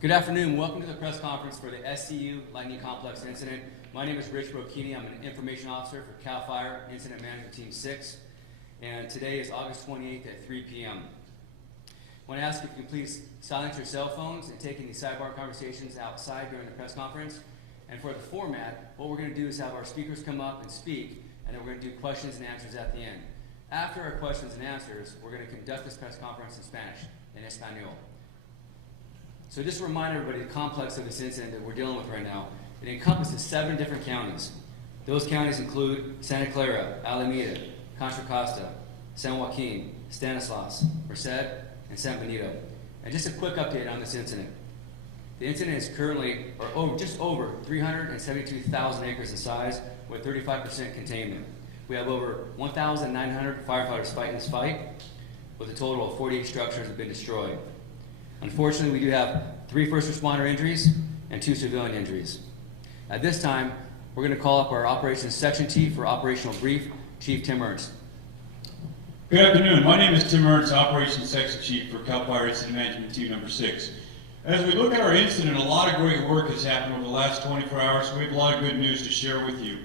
Good afternoon. Welcome to the press conference for the SCU Lighting Complex incident. My name is Rich Brocchini. I'm an information officer for CAL FIRE Incident Management Team 6, and today is August 28th at 3 p.m. I want to ask if you can please silence your cell phones and take any sidebar conversations outside during the press conference. And for the format, what we're going to do is have our speakers come up and speak, and then we're going to do questions and answers at the end. After our questions and answers, we're going to conduct this press conference in Spanish, in Espanol. So just to remind everybody the complex of this incident that we're dealing with right now, it encompasses 7 different counties. Those counties include Santa Clara, Alameda, Contra Costa, San Joaquin, Stanislaus, Merced, and San Benito. And just a quick update on this incident. The incident is currently just over 372,000 acres in size with 35% containment. We have over 1,900 firefighters fighting this fight, with a total of 48 structures that have been destroyed. Unfortunately, we do have 3 first responder injuries and 2 civilian injuries. At this time, we're going to call up our operations section chief for operational brief, Chief Tim Ernst. Good afternoon. My name is Tim Ernst, operations section chief for CAL FIRE Incident Management Team number 6. As we look at our incident, a lot of great work has happened over the last 24 hours, so we have a lot of good news to share with you.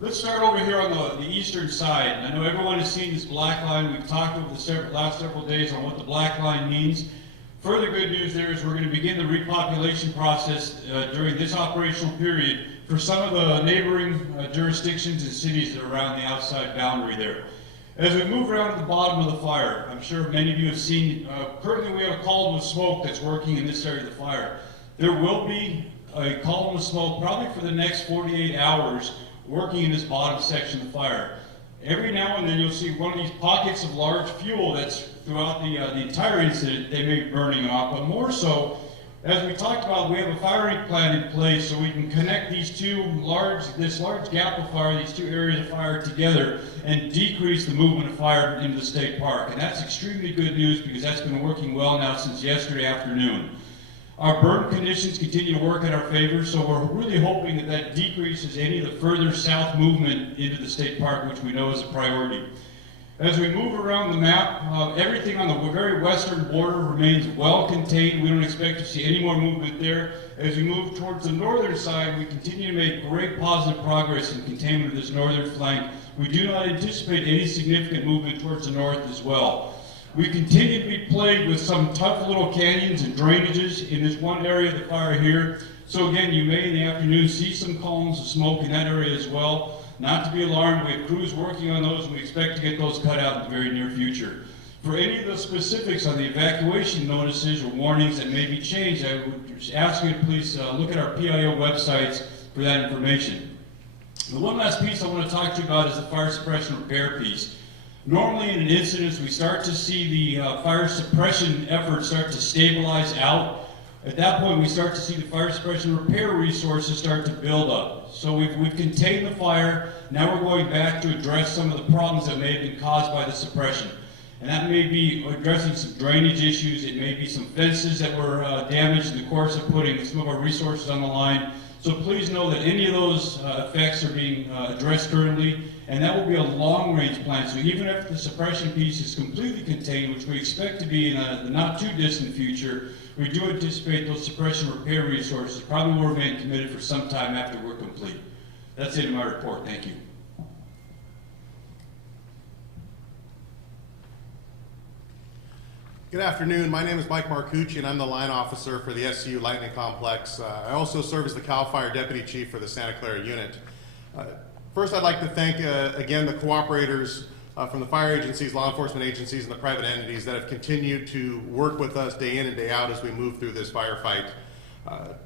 Let's start over here on the eastern side. I know everyone has seen this black line. We've talked over the last several days on what the black line means. Further good news there is we're going to begin the repopulation process during this operational period for some of the neighboring jurisdictions and cities that are around the outside boundary there. As we move around to the bottom of the fire, I'm sure many of you have seen, currently we have a column of smoke that's working in this area of the fire. There will be a column of smoke probably for the next 48 hours working in this bottom section of the fire. Every now and then you'll see one of these pockets of large fuel that's throughout the entire incident they may be burning off, but more so, as we talked about, we have a firing plan in place so we can connect these this large gap of fire, these 2 areas of fire together and decrease the movement of fire into the state park. And that's extremely good news because that's been working well now since yesterday afternoon. Our burn conditions continue to work in our favor, so we're really hoping that that decreases any of the further south movement into the state park, which we know is a priority. As we move around the map, everything on the very western border remains well contained. We don't expect to see any more movement there. As we move towards the northern side, we continue to make great positive progress in containment of this northern flank. We do not anticipate any significant movement towards the north as well. We continue to be plagued with some tough little canyons and drainages in this one area of the fire here. So again, you may in the afternoon see some columns of smoke in that area as well. Not to be alarmed, we have crews working on those and we expect to get those cut out in the very near future. For any of the specifics on the evacuation notices or warnings that may be changed, I would just ask you to please look at our PIO websites for that information. The one last piece I want to talk to you about is the fire suppression repair piece. Normally in an incident, we start to see the fire suppression efforts start to stabilize out. At that point, we start to see the fire suppression repair resources start to build up. So we've contained the fire. Now we're going back to address some of the problems that may have been caused by the suppression. And that may be addressing some drainage issues. It may be some fences that were damaged in the course of putting some of our resources on the line. So please know that any of those effects are being addressed currently, and that will be a long-range plan. So even if the suppression piece is completely contained, which we expect to be in the not-too-distant future, we do anticipate those suppression repair resources probably will remain committed for some time after we're complete. That's it in my report. Thank you. Good afternoon. My name is Mike Marcucci, and I'm the line officer for the SCU Lighting Complex. I also serve as the CAL FIRE Deputy Chief for the Santa Clara unit. First, I'd like to thank, again, the cooperators from the fire agencies, law enforcement agencies, and the private entities that have continued to work with us day in and day out as we move through this firefight.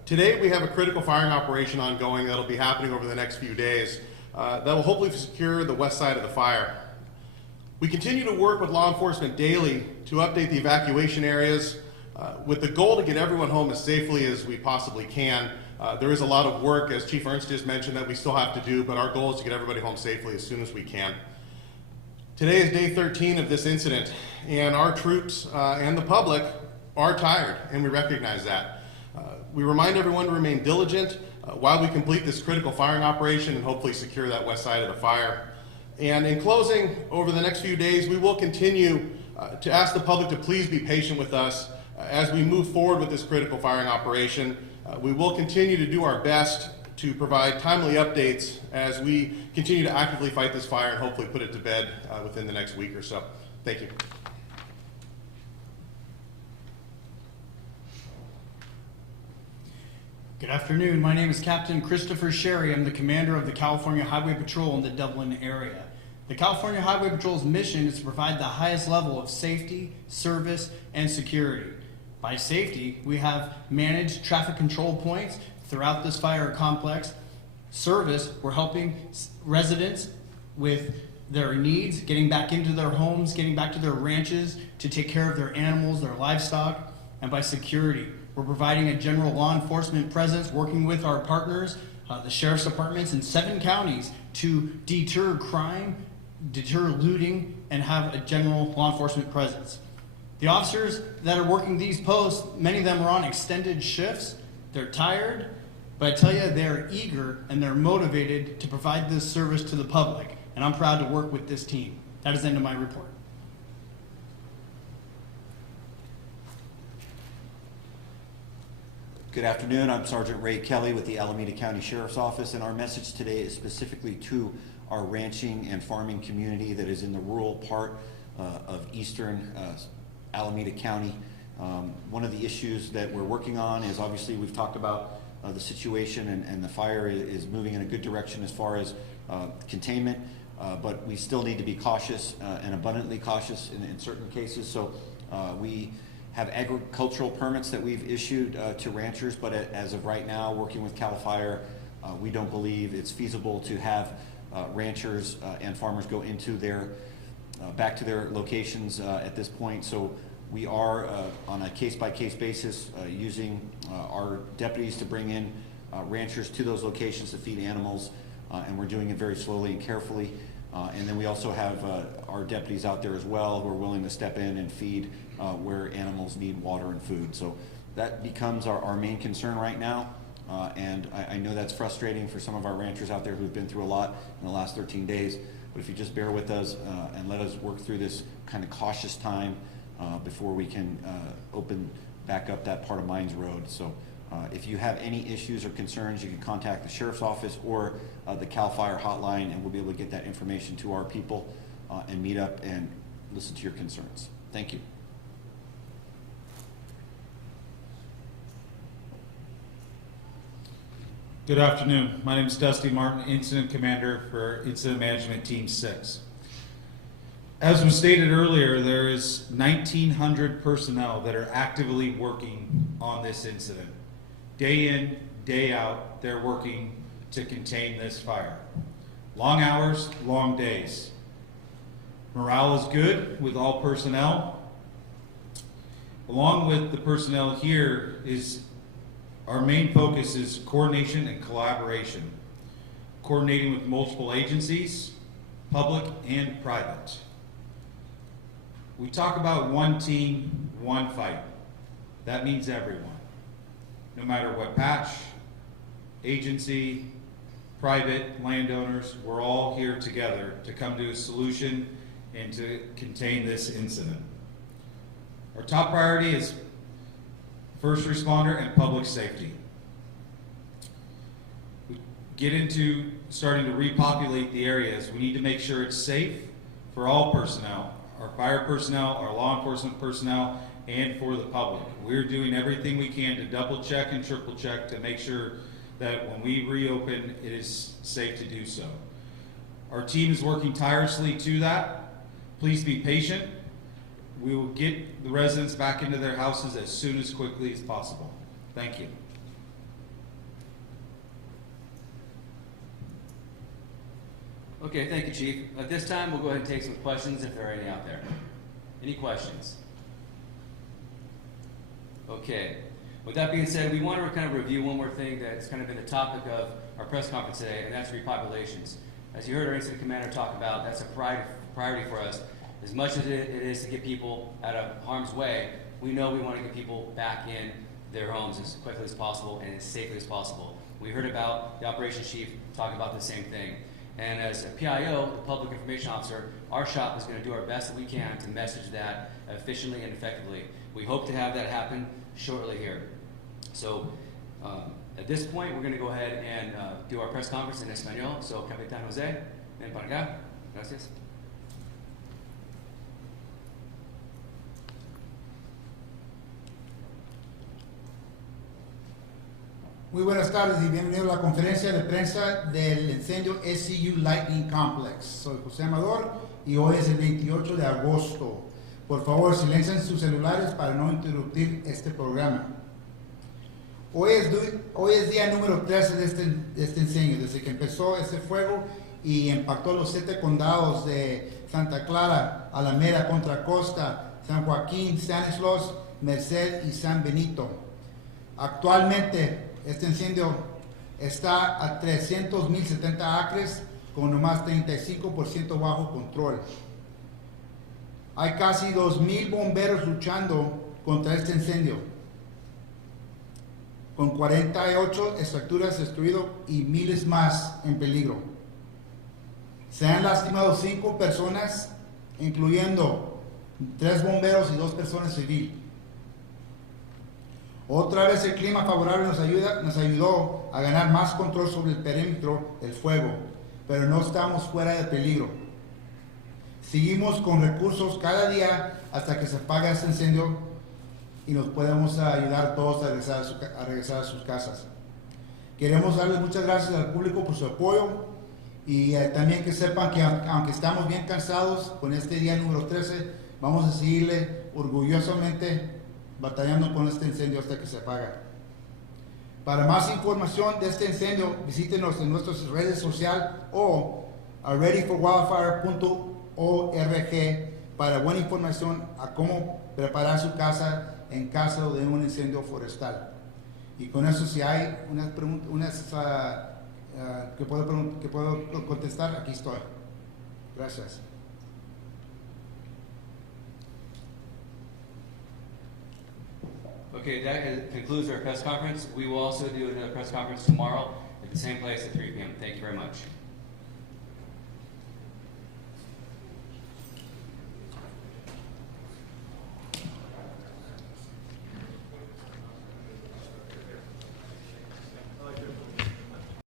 Today, we have a critical firing operation ongoing that'll be happening over the next few days that will hopefully secure the west side of the fire. We continue to work with law enforcement daily to update the evacuation areas with the goal to get everyone home as safely as we possibly can. There is a lot of work, as Chief Ernst just mentioned, that we still have to do, but our goal is to get everybody home safely as soon as we can. Today is day 13 of this incident, and our troops and the public are tired, and we recognize that. We remind everyone to remain diligent while we complete this critical firing operation and hopefully secure that west side of the fire. And in closing, over the next few days, we will continue to ask the public to please be patient with us As we move forward with this critical firing operation, we will continue to do our best to provide timely updates as we continue to actively fight this fire and hopefully put it to bed within the next week or so. Thank you. Good afternoon. My name is Captain Christopher Sherry. I'm the commander of the California Highway Patrol in the Dublin area. The California Highway Patrol's mission is to provide the highest level of safety, service, and security. By safety, we have managed traffic control points throughout this fire complex. Service, we're helping residents with their needs, getting back into their homes, getting back to their ranches to take care of their animals, their livestock. And by security, we're providing a general law enforcement presence, working with our partners, the sheriff's departments in 7 counties to deter crime, deter looting, and have a general law enforcement presence. The officers that are working these posts, many of them are on extended shifts. They're tired, but I tell you, they're eager and they're motivated to provide this service to the public. And I'm proud to work with this team. That is the end of my report. Good afternoon. I'm Sgt Ray Kelly with the Alameda County Sheriff's Office, and our message today is specifically to our ranching and farming community that is in the rural part of eastern Alameda County. One of the issues that we're working on is, obviously we've talked about the situation, and the fire is moving in a good direction as far as containment, but we still need to be cautious and abundantly cautious in certain cases. So we have agricultural permits that we've issued to ranchers, but as of right now, working with CAL FIRE, we don't believe it's feasible to have ranchers and farmers go into their back to their locations at this point. So we are on a case-by-case basis using our deputies to bring in ranchers to those locations to feed animals, and we're doing it very slowly and carefully. And then we also have our deputies out there as well who are willing to step in and feed where animals need water and food. So that becomes our main concern right now. And I know that's frustrating for some of our ranchers out there who've been through a lot in the last 13 days. But if you just bear with us and let us work through this kind of cautious time before we can open back up that part of Mines Road. So if you have any issues or concerns, you can contact the Sheriff's Office or the CAL FIRE hotline, and we'll be able to get that information to our people and meet up and listen to your concerns. Thank you. Good afternoon. My name is Dusty Martin, Incident Commander for Incident Management Team 6. As was stated earlier, there is 1,900 personnel that are actively working on this incident. Day in, day out, they're working to contain this fire. Long hours, long days. Morale is good with all personnel. Along with the personnel here is our main focus is coordination and collaboration. Coordinating with multiple agencies, public and private. We talk about one team, one fight. That means everyone. No matter what patch, agency, private, landowners, we're all here together to come to a solution and to contain this incident. Our top priority is first responder and public safety. We get into starting to repopulate the areas. We need to make sure it's safe for all personnel, our fire personnel, our law enforcement personnel, and for the public. We're doing everything we can to double check and triple check to make sure that when we reopen, it is safe to do so. Our team is working tirelessly to that. Please be patient. We will get the residents back into their houses as soon as quickly as possible. Thank you. Okay, thank you, Chief. At this time, we'll go ahead and take some questions if there are any out there. Any questions? Okay. With that being said, we want to kind of review one more thing that's kind of been the topic of our press conference today, and that's repopulations. As you heard our incident commander talk about, that's a priority for us. As much as it is to get people out of harm's way, we know we want to get people back in their homes as quickly as possible and as safely as possible. We heard about the operations chief talk about the same thing. And as a PIO, the Public Information Officer, our shop is going to do our best that we can to message that efficiently and effectively. We hope to have that happen shortly here. So at this point, we're going to go ahead and do our press conference in Espanol. So, Capitán José, ven para acá. Gracias. Muy buenas tardes y bienvenidos a la conferencia de prensa del incendio SCU Lighting Complex. Soy José Amador y hoy es el 28 de agosto. Por favor, silencien sus celulares para no interrumpir este programa. Hoy es día número 13 de este incendio, desde que empezó este fuego y impactó los 7 condados de Santa Clara, Alameda, Contra Costa, San Joaquín, Stanislaus, Merced y San Benito. Actualmente, este incendio está a 300.070 acres con nomás 35% bajo control. Hay casi 2,000 bomberos luchando contra este incendio, con 48 estructuras destruidas y miles más en peligro. Se han lastimado 5 personas, incluyendo 3 bomberos y 2 personas civiles. Otra vez el clima favorable nos ayudó a ganar más control sobre el perímetro del fuego, pero no estamos fuera de peligro. Seguimos con recursos cada día hasta que se apague este incendio y nos podemos ayudar todos a regresar a sus casas. Queremos darles muchas gracias al público por su apoyo y también que sepan que aunque estamos bien cansados con este día número 13, vamos a seguirle orgullosamente batallando con este incendio hasta que se apague. Para más información de este incendio, visítenos en nuestras redes sociales o a readyforwildfire.org para buena información a cómo preparar su casa en caso de un incendio forestal. Y con eso, si hay unas preguntas que puedo contestar, aquí estoy. Gracias. Okay, that concludes our press conference. We will also do another press conference tomorrow at the same place at 3 p.m. Thank you very much.